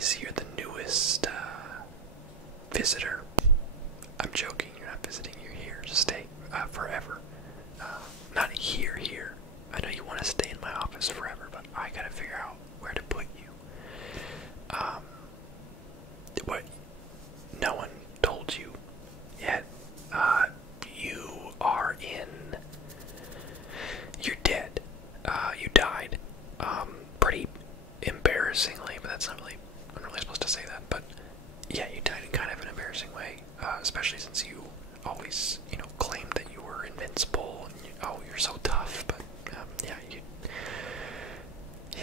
see you're the newest visitor. I'm joking, you're not visiting, you're here to stay forever. Not here. I know you want to stay in my office forever, but I gotta figure out where to put you. What no one told you yet, you are in, you're dead. You died. Pretty embarrassingly, but that's not really, I'm not really supposed to say that, but yeah, you died in kind of an embarrassing way, especially since you always, claimed that you were invincible, and you're so tough, but, yeah, you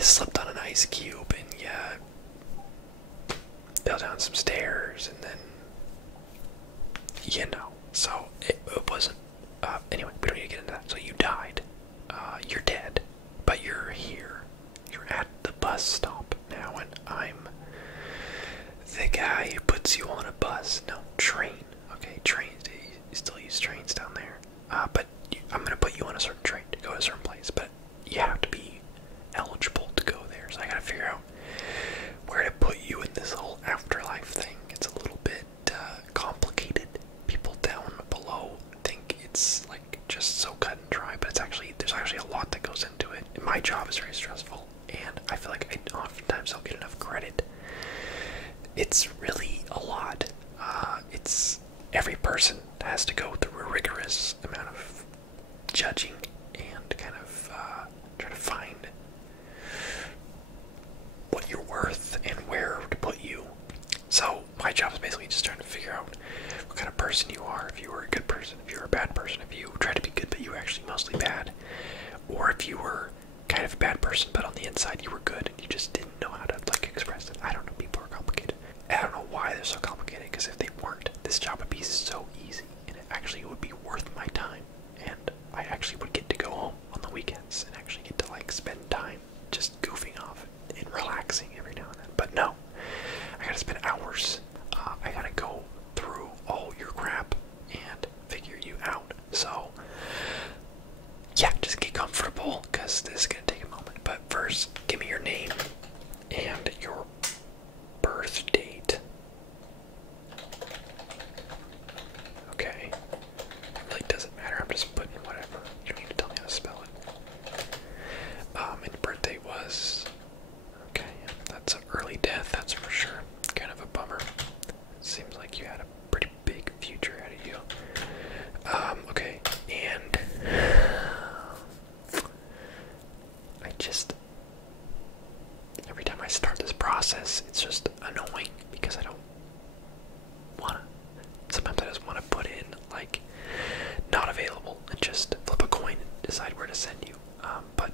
slipped on an ice cube, and you fell down some stairs, and then, so it wasn't, anyway, we don't need to get into that. So you died, you're dead, but you're here, you're at the bus stop now, and I'm the guy who puts you on a bus. No, train. Okay, trains. You still use trains down there. But I'm gonna put you on a certain train to go to a certain place. But you have to be eligible to go there. So I gotta figure out where to put you in this whole afterlife thing. It's a little bit complicated. People down below think it's like just so cut and dry, but there's actually a lot that goes into it. And my job is very stressful, and I feel like I oftentimes don't get enough credit. It's really a lot. Every person has to go through a rigorous amount of judging and kind of try to find what you're worth and where to put you. So my job is basically just trying to figure out what kind of person you are. If you were a good person, if you were a bad person, if you tried to be good but you were actually mostly bad, or if you were kind of a bad person but on the inside you were good and you just didn't know how to express it. I don't know, people are complicated. I don't know why they're so complicated, because if they weren't, this job would be so easy, and it actually would be worth my time, and I actually would get to go home on the weekends and actually get to spend time just goofing off and relaxing every now and then. But no, I gotta spend hours. I gotta go through all your crap and figure you out. So yeah, just get comfortable, because this is gonna take a moment. But first, give me your name and your birth date. Okay. It really doesn't matter. I'm just putting whatever. You don't need to tell me how to spell it. And birthday was... Okay, yeah, that's an early death, that's for sure. Kind of a bummer. Seems like you had a pretty big future ahead of you. Okay, and... Every time I start this process, it's just annoying, because I don't wanna. Sometimes I just wanna put in, not available, and just flip a coin and decide where to send you. But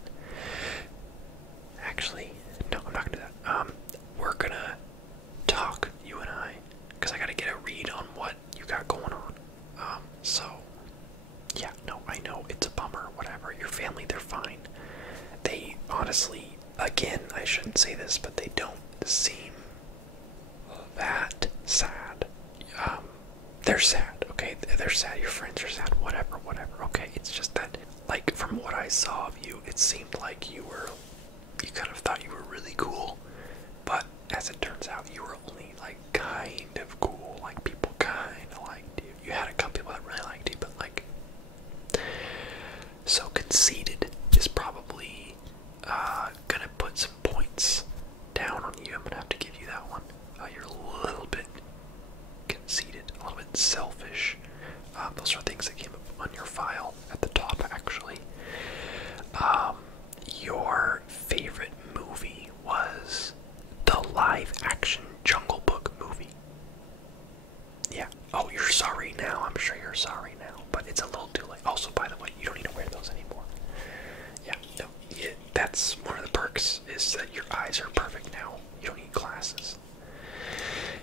actually, no, I'm not gonna do that. We're gonna talk, you and I, because I gotta get a read on what you got going on. So, yeah, no, I know, it's a bummer, whatever. Your family, they're fine. They honestly, again, I shouldn't say this, but they don't seem that sad. They're sad, okay? They're sad, your friends are sad, whatever, okay? It's just that, from what I saw of you, it seemed like you kind of thought you were really cool, but as it turns out, you were only, kind of cool. People kind of liked you. You had a couple people that really liked you, but, so conceited is probably gonna put some points down on you. I'm gonna have to give you that one. You're a little bit conceited, a little bit selfish. Those are things that came up on your file at the top, actually. Your favorite movie was the live-action Jungle Book movie. Yeah. Oh, you're sorry now. I'm sure you're sorry now, but it's a little too late. Also, by the way, you don't need to wear those anymore. Yeah, no, that's one of the perks, is that your eyes are perfect now. You don't need glasses.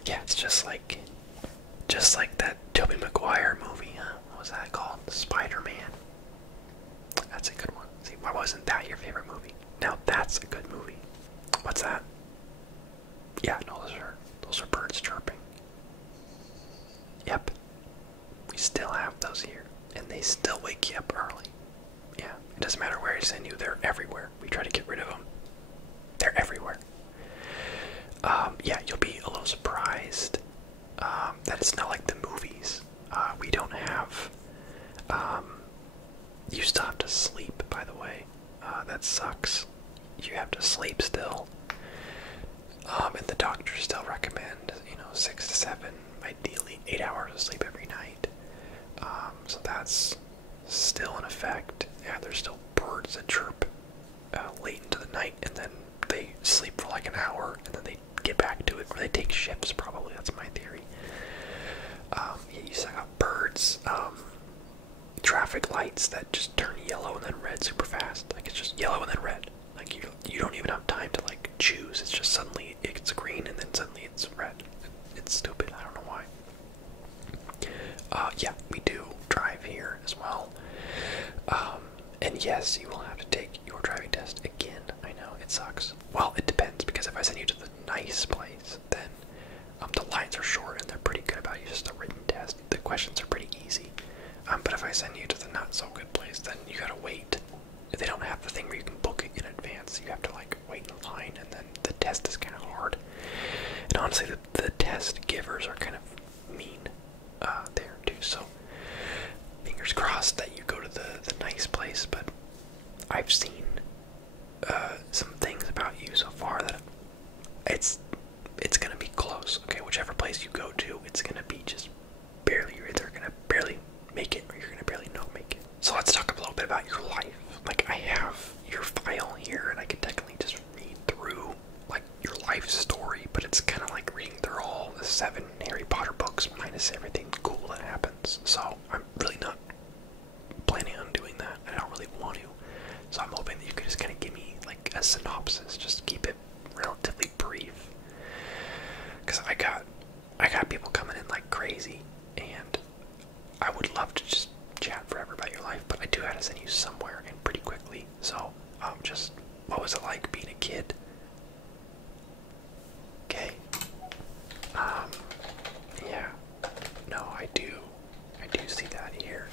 Yeah, it's just like that Tobey Maguire movie, huh? What was that called? Spider-Man. That's a good one. See, why wasn't that your favorite movie? Now that's a good movie. What's that? Yeah, no, those are birds chirping. Yep. We still have those here, and they still wake you up early. Yeah, it doesn't matter where I send you, they're everywhere. We try to get rid of them. They're everywhere. yeah, you'll be a little surprised that it's not like the movies. We don't have. You still have to sleep, by the way. That sucks. You have to sleep still. And the doctors still recommend, 6 to 7, ideally 8 hours of sleep every night. So that's still in effect. Yeah, there's still birds that chirp late into the night, and then they sleep for like an hour, and then they get back to it, or they take shifts, probably. That's my theory. Yeah, you still got birds, traffic lights that just turn yellow and then red super fast. Like, it's just yellow and then red. Like, you don't even have time to, like, choose. It's just suddenly it's green, and then suddenly it's red. It's stupid. I don't know why. Yeah, we do drive here as well. And yes, you will have to take your driving test again. I know, it sucks. Well, it depends, because if I send you to the nice place, then the lines are short and they're pretty good about just the written test. The questions are pretty easy. But if I send you to the not so good place, then you gotta wait. They don't have the thing where you can book it in advance. You have to like wait in line, and then the test is kind of hard. And honestly, the test givers are kind of mean there too. So fingers crossed that you go to the nice place. But I've seen some things about you so far that it's gonna be close. Okay, whichever place you go to, it's gonna be just barely. You're either gonna barely make it, or you're gonna barely not make it. So let's talk a little bit about your life. Like, I have your file here, and I can technically just read through like your life story, but it's kind of like reading through all the 7 Harry Potter books minus everything cool that happens. So I'm really not planning on doing that. I don't really want to. So I'm hoping that you could just kind of give me like a synopsis, just keep it relatively brief. Because I got people coming in like crazy, and I would love to just chat forever about your life, but I do have to send you somewhere and pretty quickly. So, just what was it like being a kid? Okay. Yeah. No, I do see that here.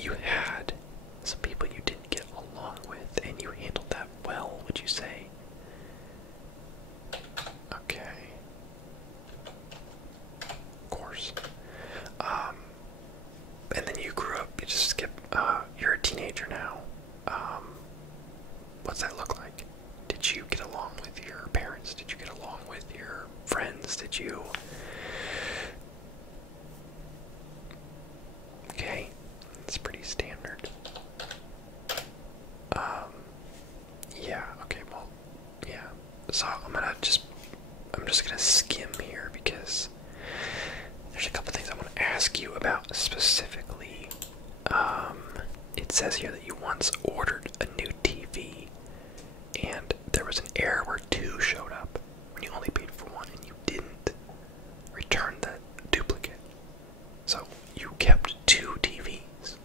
You had some people you didn't get along with, and you handled that well, would you say? Okay. Of course. And then you grew up, you just skip, you're a teenager now. What's that look like? Did you get along with your parents? Did you get along with your friends? Did you... Okay, it's pretty standard. Yeah, okay, well, yeah. So I'm just gonna skim here, because there's a couple things I want to ask you about specifically. It says here that you once ordered a new TV, and there was an error where 2 showed up when you only paid for 1, and you didn't return the duplicate. So you kept 2 TVs.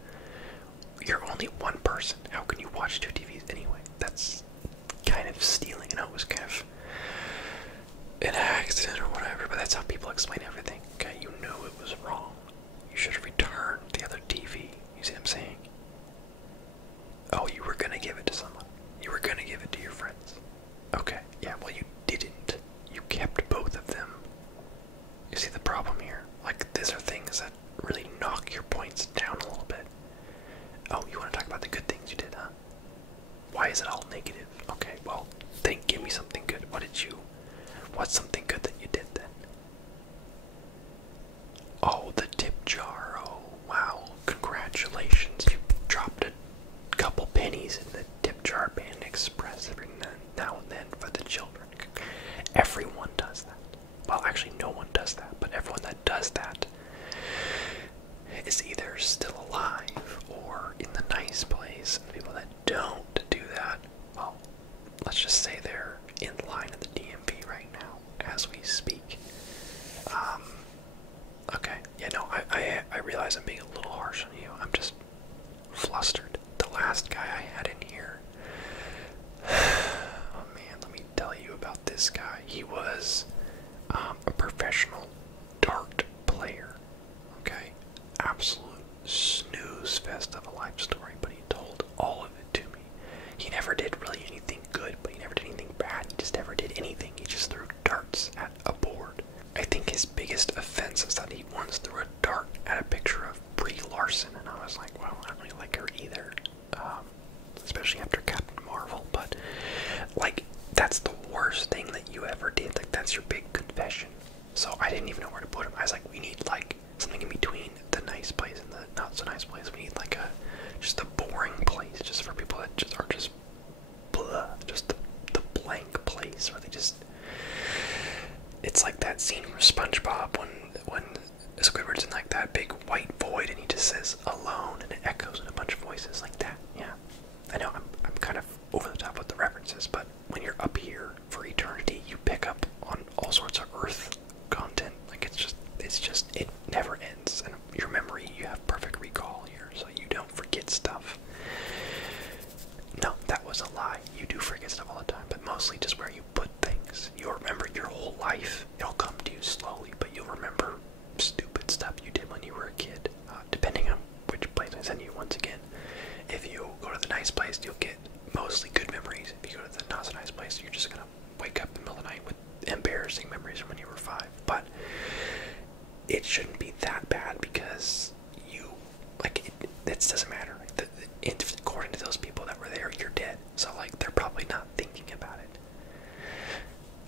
You're only one person. How can you watch 2 TVs anyway? That's kind of stealing. I know it was kind of an accident or whatever, but that's how people explain everything. Okay, you knew it was wrong. You should have returned the other TV. You see what I'm saying? Oh, you were gonna give it to someone. You were gonna give it to your friends. Okay, yeah, well, you didn't. You kept both of them. You see the problem here? Like, these are things that really knock your points down a little bit. Oh, you want to talk about the good things you did, huh? Why is it all negative? Okay, well, then give me something good. What's something good that you did then? Oh, the tip jar. Oh, wow. Congratulations. You dropped a couple pennies in the tip jar Panda Express every now and then for the children. Everyone does that. Well, actually, no one does that, but everyone that does that is either still alive or in the nice place. And people that don't do that, well, let's just say they're in line at the DMV right now as we speak. Okay, yeah, no, I realize I'm being a little harsh on you. I'm just flustered. The last guy I had in here, oh man, let me tell you about this guy. He was a professional dart player, okay? Absolute snooze fest of a life story, but he told all of it to me. He never did really anything good, but he never did anything bad. He just never did did anything. He just threw darts at a board. I think his biggest offense is that he once threw a dart at a picture of Brie Larson, and I was like, well, I don't really like her either, especially after Captain Marvel. But like, that's the worst thing that you ever did. Like, that's your big confession. So I didn't even know where to put him. I was like, we need like something in between the nice place and the not so nice place. We need like just a boring place, just for people that just are just blah, just the blank place where they just. It's like that scene from SpongeBob when Squidward's in like that big white void and he just says alone and it echoes in a bunch of voices like that. Yeah, I know I'm kind of over the top with the references, but when you're up here for eternity, you pick up on all sorts of Earth content. Like it's just it never ends, and your memory, you have perfect recall here, so you don't forget stuff. No, that was a lie. You do forget stuff all the time, but mostly just where you put things. You'll remember your whole life. It'll come to you slowly, but you'll remember stupid stuff you did when you were a kid, depending on which place I send you. Once again, if you go to the nice place, you'll get mostly good memories. If you go to the not so nice place, you're just gonna wake up in the middle of the night with embarrassing memories from when you were 5. But it shouldn't be that bad because you, like, it doesn't matter. According to those people that were there, you're dead. So, like, they're probably not thinking about it.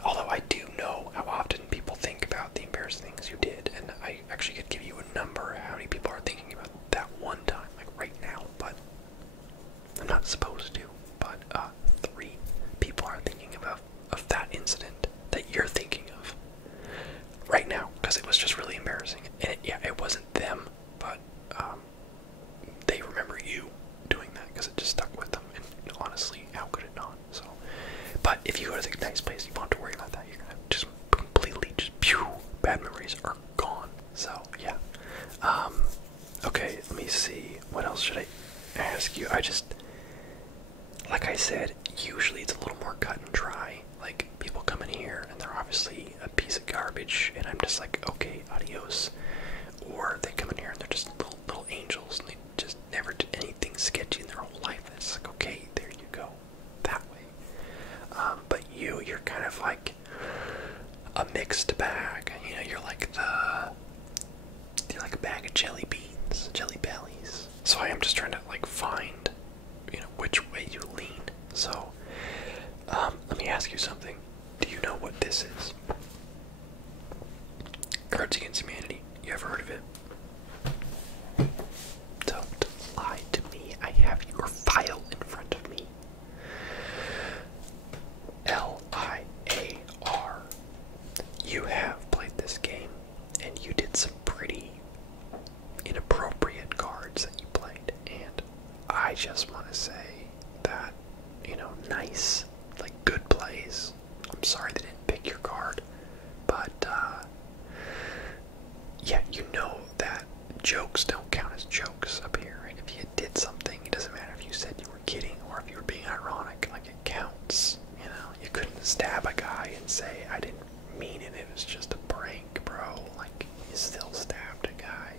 Although I do know how often people think about the embarrassing things you did, and I actually could give you a number how many people are thinking about that one time, like right now, but I'm not supposed to. But 3 people are thinking of that incident that you're thinking of right now, because it was just really embarrassing. And it wasn't them, but they remember you doing that because it just stuck with them. And honestly, how could it not? So, but if you go to the nice place, you won't have to worry about that. You're gonna just completely pew, bad memories are gone. So yeah. Okay, let me see. What else should I ask you? Like I said, usually it's a little more cut and dry. Like, people come in here and they're obviously a piece of garbage, and I'm just like, okay, adios. Or they come in here and they're just little angels, and they just never did anything sketchy in their whole life. And it's like, okay, there you go, that way. But you're kind of like a mixed bag. You know, you're like a bag of jelly beans, jelly bellies. So I am just trying to like find, which way you lean. So, let me ask you something. Do you know what this is? Cards Against Humanity. You ever heard of it? Don't lie to me. I have your file in front of me. LIAR. You have played this game, and you did some pretty inappropriate cards that you played, and I just want to say that, nice, like, good plays. I'm sorry they didn't pick your card, but, yeah, you know that jokes don't count as jokes up here, right? If you did something, it doesn't matter if you said you were kidding or if you were being ironic, like, it counts, You couldn't stab a guy and say, I didn't mean it, it was just a prank, bro. Like, you still stabbed a guy.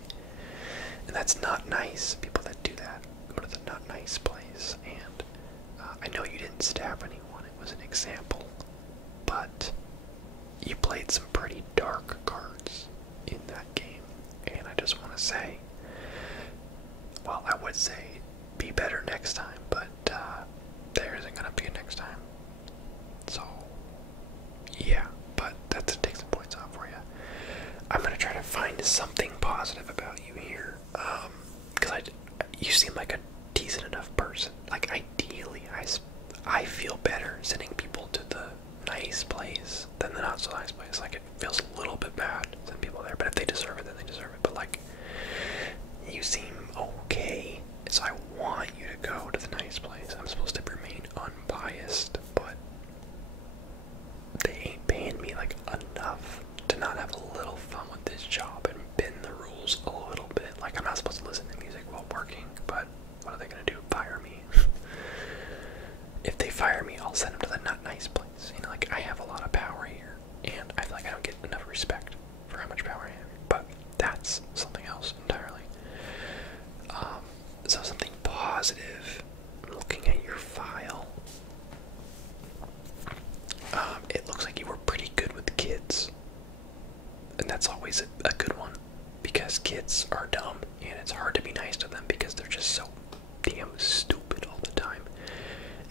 And that's not nice. People that do that go to the not nice place. And I know you didn't stab anyone, it was an example, but you played some pretty dark cards in that game, and I just want to say, well, I would say be better next time, but there isn't going to be a next time. So, yeah, but that's to take some points off for you. I'm going to try to find something positive about you here, because you seem like a decent enough person. Like, ideally, I feel better sending people to the nice place than the not so nice place. Like, it feels a little bit bad to send people there, but if they deserve it, then they deserve it. But, like, you seem okay, so I want you to go to the nice place. I'm supposed to remain unbiased, but they ain't paying me, like, enough to not have a little fun with this job and bend the rules a little bit. Like, I'm not supposed to listen to music while working, but what are they gonna do? Fire me? If they fire me, I'll send them to the not nice place. Like, I have a lot of power here, and I feel like I don't get enough respect for how much power I have. But that's something else entirely. So something positive. Looking at your file, it looks is a good one, because kids are dumb, and it's hard to be nice to them because they're just so damn stupid all the time.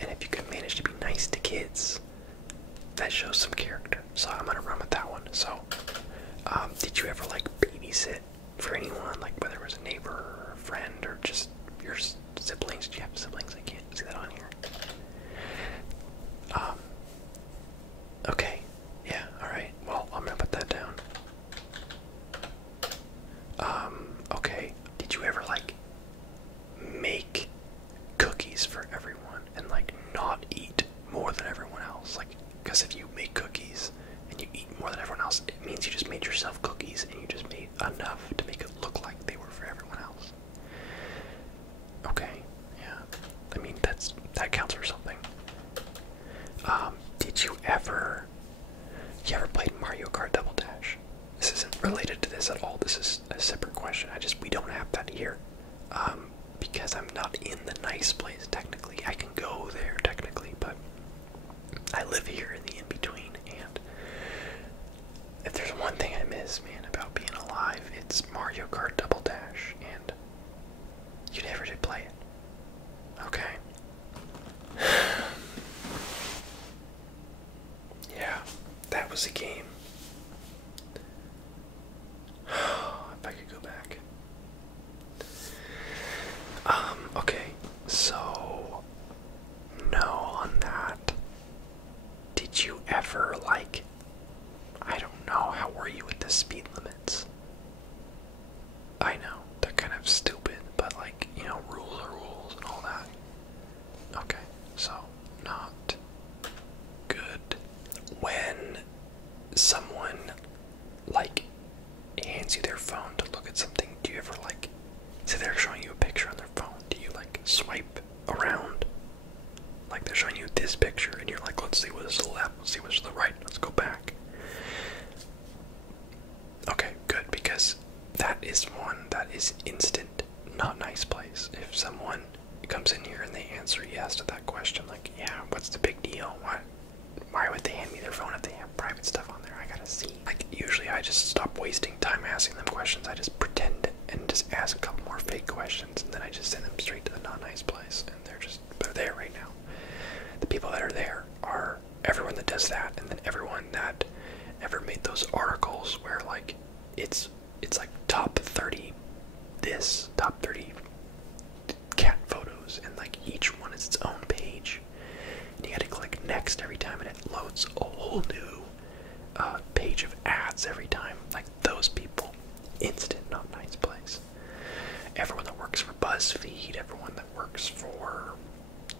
And if you can manage to be nice to kids, that shows some character. So I'm gonna run with that one. So, did you ever like babysit for anyone, like whether it was a neighbor or a friend or just your siblings? Do you have siblings? I can't see that on here. Okay, yeah, alright, well, I'm gonna put that down. Okay, did you ever, like, make cookies for everyone and, like, not eat more than everyone else? Like, because if you make cookies and you eat more than everyone else, it means you just made yourself cookies and you just made enough to make it look like they were for everyone else. Okay, yeah, I mean, that counts for something. Did you ever played Mario Kart Double Dash? This isn't related to this at all. This is a separate question. We don't have that here. Because I'm not in the nice place, technically. I can go there, technically, but I live here in the in-between, and if there's one thing I miss, man, about being alive, it's Mario Kart Double Dash, and you never did play it. Okay. Yeah, that was a game. If I could go back. Okay, so no on that. Did you ever, like, I don't know, how were you with the speed limits? I know, they're kind of stupid, but like, you know, rules are rules and all that. Okay, so not good. When someone, like, hands you their phone to look at something, do you ever, like, say they're showing you a picture on their phone, do you, like, swipe around? Like, they're showing you this picture, and you're like, let's see what's to the left, let's see what's to the right, let's go back. Okay, good, because that is one that is instant, not nice place. If someone comes in here and they answer yes to that question, like, yeah, what's the big deal? Why would they hand me their phone if they have private stuff on there? I gotta see. Like, usually I just stop wasting time asking them questions. I just pretend and just ask a couple more fake questions, and then I just send them straight to the not nice place, and they're there right now. The people that are there are everyone that does that, and then everyone that ever made those articles where, like, it's like top 30 this, top 30 cat photos, and like each one is its own page. And you gotta click next every time, and it loads a whole new page of ads every time. Like, those people, instant not nice place. Everyone that works for BuzzFeed, everyone that works for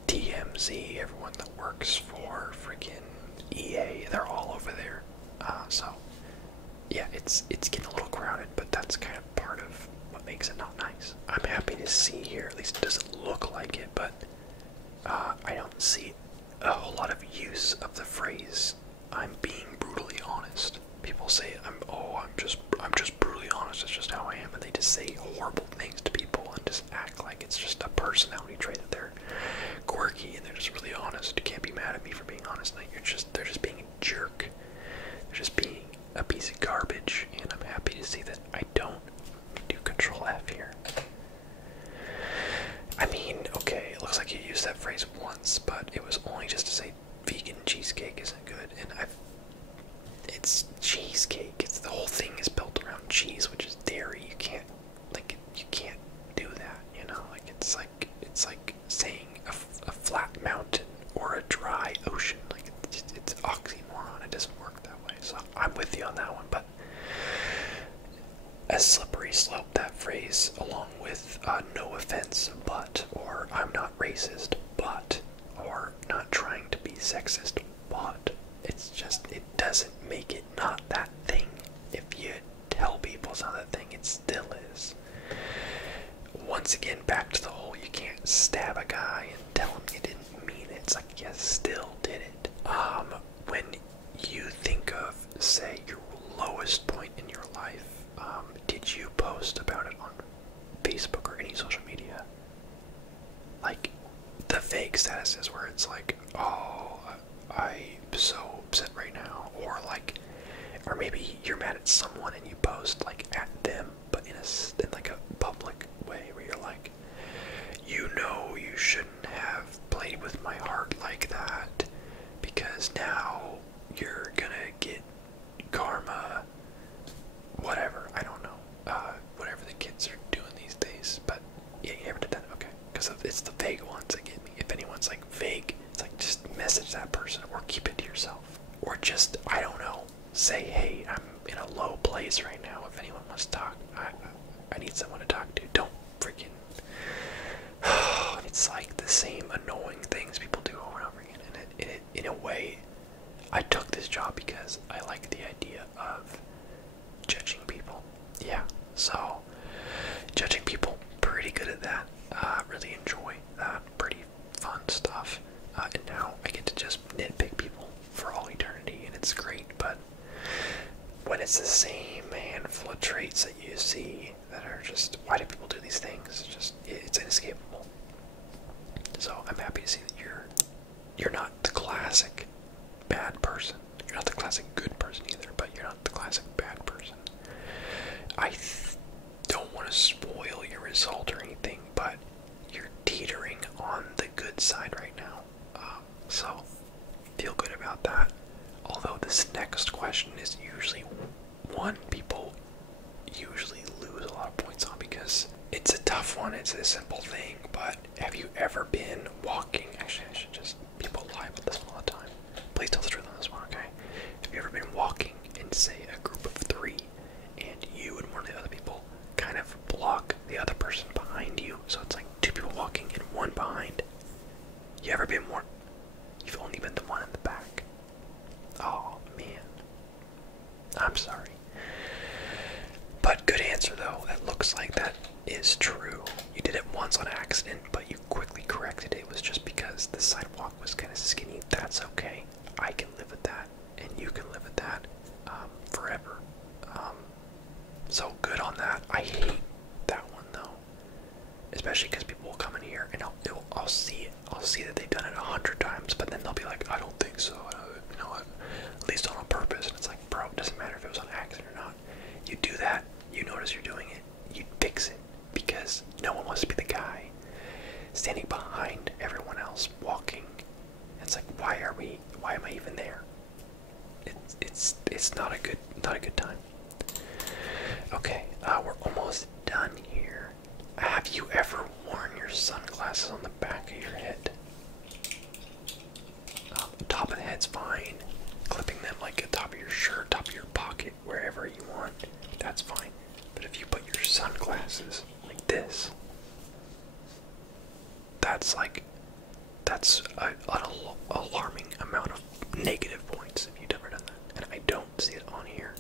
TMZ, everyone that works for freaking EA, they're all over there. So yeah, it's getting a little crowded, but that's kind of part of what makes it not nice. I'm happy to see here, at least it doesn't look like it, but I don't see a whole lot of use of the phrase "I'm being brutally honest." People say I'm just brutally honest, it's just how I am, and they just say horrible things to people and just act like it's just a personality trait that they're quirky and they're just really honest. You can't be mad at me for being honest. Like, they're just being a jerk. They're just being a piece of garbage, and I'm happy to see that I don't do Control F here. I mean, okay, it looks like you used that phrase once, but it was only just to say vegan cheesecake isn't good, and it's cheesecake. The whole thing is built around cheese, which is dairy. You can't do that, you know? Like, it's like saying a flat mountain or a dry ocean. Like, it's oxymoron. It doesn't work that way. So I'm with you on that one, but a slippery slope, that phrase, along with no offense, but, or I'm not racist, but, or not trying to be sexist, but, it's just, it doesn't make it not that thing. If you tell people it's not that thing, it still is. Once again, back to the whole, you can't stab a guy and tell him you didn't mean it. It's like, you still did it. When you think of, say, your lowest point in your life, did you post about it on Facebook or any social media? Like, the fake statuses where it's like, oh, I'm so upset right now, or like, or maybe maybe you're mad at someone and you post like at them, but in like a public way where you're like, you know, you shouldn't have played with my heart like that because now you're gonna get karma, whatever. I don't know, whatever the kids are doing these days. But yeah, you ever did that? Okay, because it's the vague ones that get me. If anyone's like vague, it's like just message that person or keep it to yourself, or just, I don't know, say, hey, I'm in a low place right now. If anyone wants to talk, I need someone to talk to. Don't freaking. It's like the same annoying things people do over and over again. And in a way, I took this job because I like the idea of judging people. Yeah, so judging people, pretty good at that. Really enjoy that. Pretty fun stuff. And now I get to just nitpick people for all eternity, and it's great. But when it's the same handful of traits that you see that are just, why do people do these things? It's inescapable. So I'm happy to see that you're not the classic bad person. You're not the classic good person either, but you're not the classic bad person. I don't want to spoil your result or anything, but you're teetering on the good side right now. So feel good about that. Although this next question is usually one people usually lose a lot of points on because it's a tough one. It's a simple thing, but have you ever been walking? Actually, I should just, people lie about this one all the time. Please tell the truth on this one, okay? Have you ever been walking in, say, a group of 3, and you and one of the other people kind of block the other person behind you? So it's like 2 people walking and 1 behind. You ever been more? You've only been the one in the back. Oh, man. I'm sorry. But good answer, though. It looks like that is true. You did it once on accident, but you quickly corrected it. It was just because the sidewalk was kind of skinny. That's okay. I can live with that, and you can live with that forever. So good on that. I hate that one, though. Especially because people will come in here, and I'll see it. I'll see that they've done it 100 times, but then they'll be like, I don't think so. You know what? At least on purpose. And it's like, bro, it doesn't matter if it was on accident or not. You do that, you notice you're doing it, you fix it, because no one wants to be the guy standing behind everyone else walking. It's like, why am I even there? It's not a good time. Okay, we're almost done here. Have you ever worn your sunglasses on the back of your head? Top of the head's fine. Clipping them like at the top of your shirt, top of your pocket, wherever you want, that's fine. But if you put your sunglasses like this, that's an alarming amount of negative points if you've ever done that. And I don't see it on here.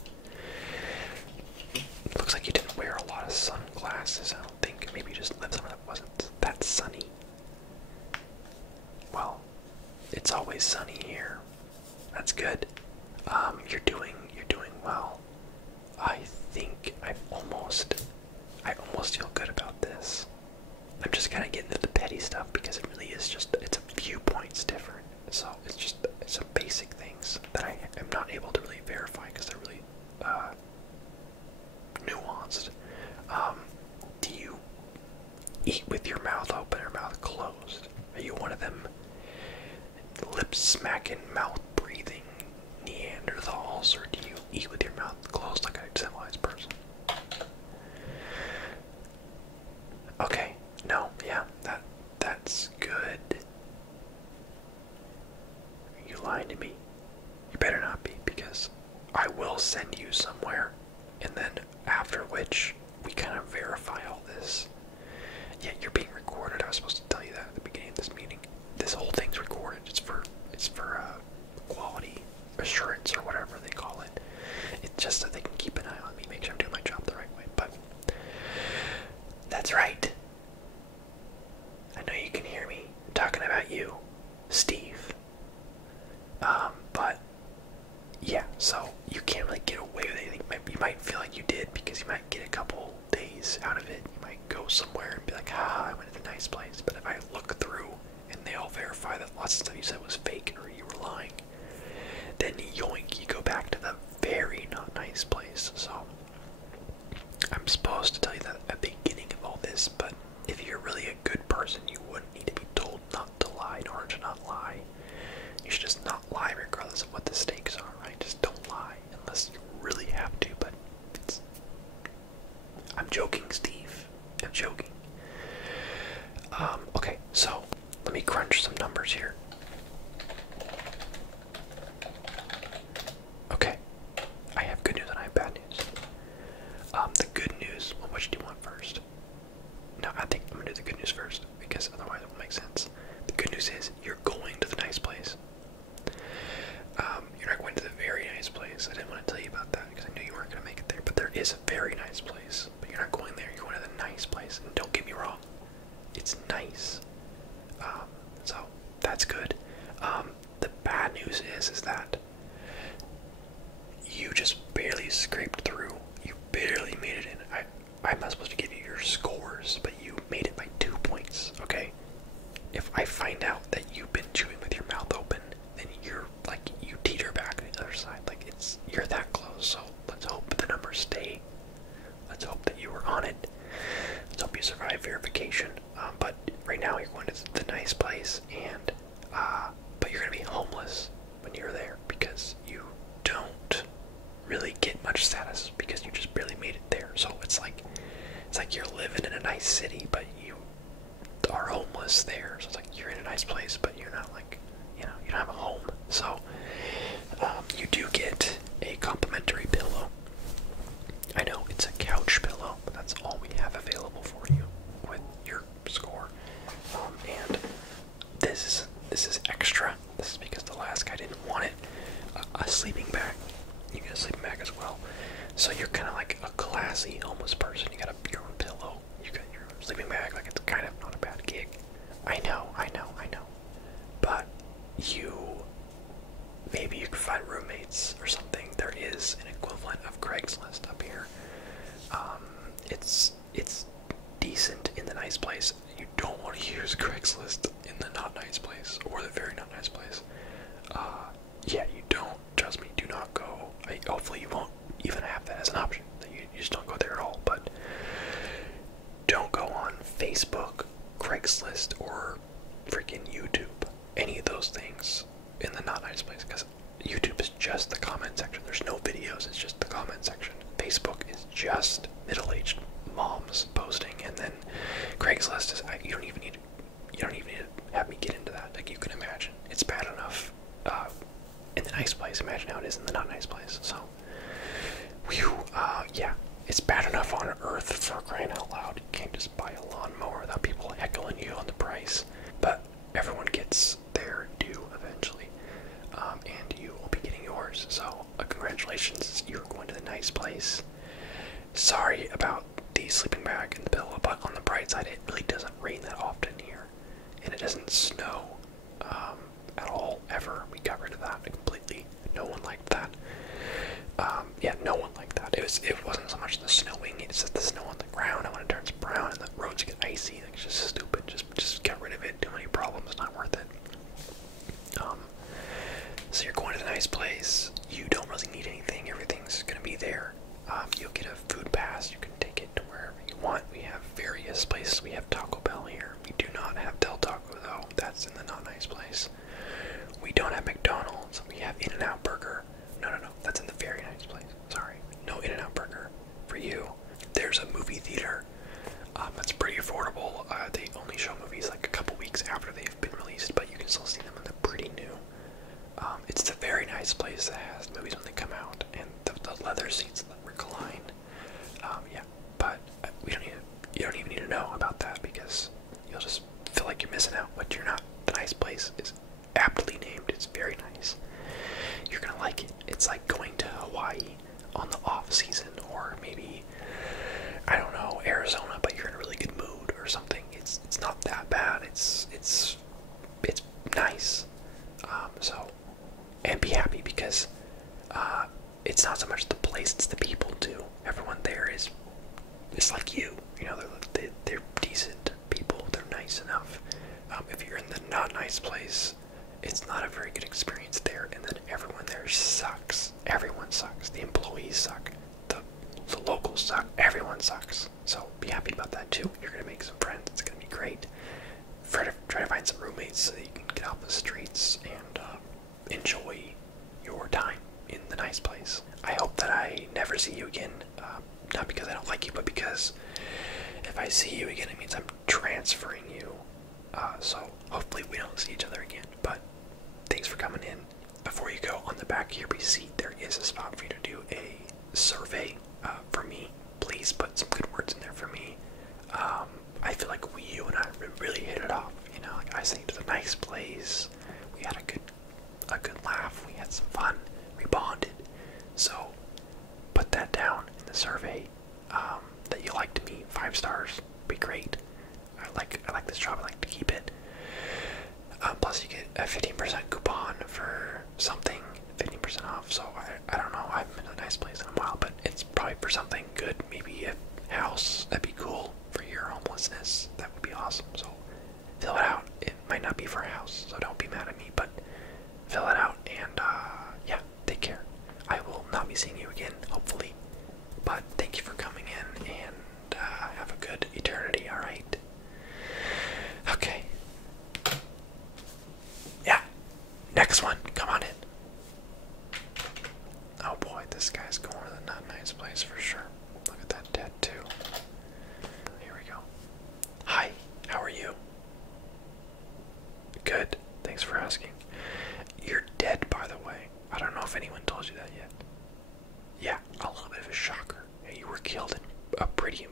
It looks like you didn't wear a lot of sunglasses, I don't think. Maybe you just lived somewhere that wasn't that sunny. Well, it's always sunny here. That's good. You're doing well. I think I almost feel good about this. I'm just kind of getting into the petty stuff because it really is just, it's a few points different. So it's some basic things that I am not able to really verify because they're really nuanced. Do you eat with your mouth open or mouth closed? Are you one of them lip smacking, mouth breathing Neanderthals, or do you eat with your mouth closed like a civilized person? Okay, no, yeah, that's good. Are you lying to me? You better not be, because I will send you somewhere, and then after which we kind of verify all this. Yeah, you're being recorded. I was supposed to tell you that at the beginning of this meeting. This whole thing's recorded. It's for quality assurance or whatever they call it. It's just so they can keep an eye on me, make sure I'm doing my job the right way. But that's right. I know you can hear me. I'm talking about you, Steve. But yeah, so you can't really get away with anything. You might feel like you did because you might get a couple days out of it. You might go somewhere and be like, I went to a nice place. But if I look through and they all verify that lots of stuff you said was fake or you were lying, then yoink, you go back to the very not nice nice place. I didn't want to tell you about that because I knew you weren't going to make it there. But there is a very nice place. But you're not going there. You're going to the nice place. And don't get me wrong, it's nice. So that's good. The bad news is that you just barely scraped through. You barely made it in. I'm not supposed to give you your scores, but you made it by 2 points, okay? If I find out that you've been chewing with your mouth open, then you're like, you teeter back on the other side. Like, you're that close, so let's hope the numbers stay. Let's hope that you were on it. Let's hope you survive verification. But right now you're going to the nice place, and but you're going to be homeless when you're there because you don't really get much status because you just barely made it there. So it's like you're living in a nice city, but you are homeless there. So it's like you're in a nice place, but you're not, like, you know, you don't have a home. So you do get a complimentary pillow. I know it's a couch pillow, but that's all we have available for you with your score. And this is extra. This is because the last guy didn't want it. A sleeping bag. You get a sleeping bag as well. So you're kind of like a classy homeless person. You got your own pillow. You got your own sleeping bag. Like, it's kind of not a bad gig. I know. But maybe you can find roommates or something. There is an equivalent of Craigslist up here. It's decent in the nice place. You don't want to use Craigslist in the not nice place or the very not nice place. Yeah, you don't. Trust me, do not go. Hopefully you won't even have that as an option. You just don't go there at all. But don't go on Facebook, Craigslist, or freaking YouTube. Any of those things in the not nice place, because YouTube is just the comment section. There's no videos. It's just the comment section. Facebook is just middle-aged moms posting, and then Craigslist is you don't even need to have me get into that. Like, you can imagine, it's bad enough in the nice place. Imagine how it is in the not nice place. So, yeah, it's bad enough on Earth, for crying out loud. You can't just buy a lawnmower without people heckling you on the price. But everyone gets their due eventually, and you will be getting yours. So, congratulations, you're going to the nice place. Sorry about the sleeping bag and the pillow, but on the bright side, it really doesn't rain that often here, and it doesn't snow at all, ever. We got rid of that completely. No one liked that. Yeah, no one liked that. It wasn't so much the snowing, it's just the snow on the ground, and when it turns brown and the roads get icy, like, it's just stupid. Just get rid of it. Too many problems, not worth it. So you're going to the nice place. You don't really need anything. Everything's gonna be there. You'll get a food pass. You can take it to wherever you want. We have various places. We have Taco Bell here. We do not have Del Taco, though. That's in the not nice place. We don't have McDonald's. We have In-N-Out Burger. No. That's in the very nice place. Sorry. No In-N-Out Burger for you. There's a movie theater. That's pretty affordable. They only show movies like a couple weeks after they've been released, but you can still see them, and they're pretty new. It's the very nice place that has movies when they come out, and the leather seats that recline. Yeah, but you don't even need to know about that, because you'll just feel like you're missing out, but you're not. The nice place is aptly named. It's very nice. You're gonna like it. It's like going to Hawaii on the off season, or maybe, I don't know, Arizona, but you're in a really good mood or something. It's not that bad. It's nice. So, and be happy, because it's not so much the place, it's the people too. Everyone there is like you. You know, they're decent people. They're nice enough. If you're in the not nice place, it's not a very good experience there, and then everyone there sucks. Everyone sucks. The employees suck. The locals suck. Everyone sucks. So be happy about that too. You're gonna make some friends. It's gonna be great. Try to find some roommates so that you can get off the streets and enjoy your time in the nice place. I hope that I never see you again. Not because I don't like you, but because if I see you again, it means I'm transferring you. So hopefully we don't see each other again. But thanks for coming in. Before you go, on the back of your receipt, there is a spot for you to do a survey for me. Please put some good words in there for me. I feel like you and I really hit it off. You know, like, I sang to the nice place. We had a good laugh. We had some fun. We bonded. this job, I like to keep it. Plus, you get a 15% coupon for something, 15% off. So I don't know. I haven't been to a nice place in a while, but it's probably for something good. Maybe a house. That'd be cool for your homelessness. That would be awesome. So fill it out. It might not be for a house, so don't be mad at me. But fill it out, and yeah, take care. I will not be seeing you again, hopefully. But thank you for coming in, and have a good eternity. All right. Okay. Yeah. Next one. Come on in. Oh boy, this guy's going to the not nice place for sure. Look at that tattoo. Here we go. Hi, how are you? Good. Thanks for asking. You're dead, by the way. I don't know if anyone told you that yet. Yeah, a little bit of a shocker. You were killed in a pretty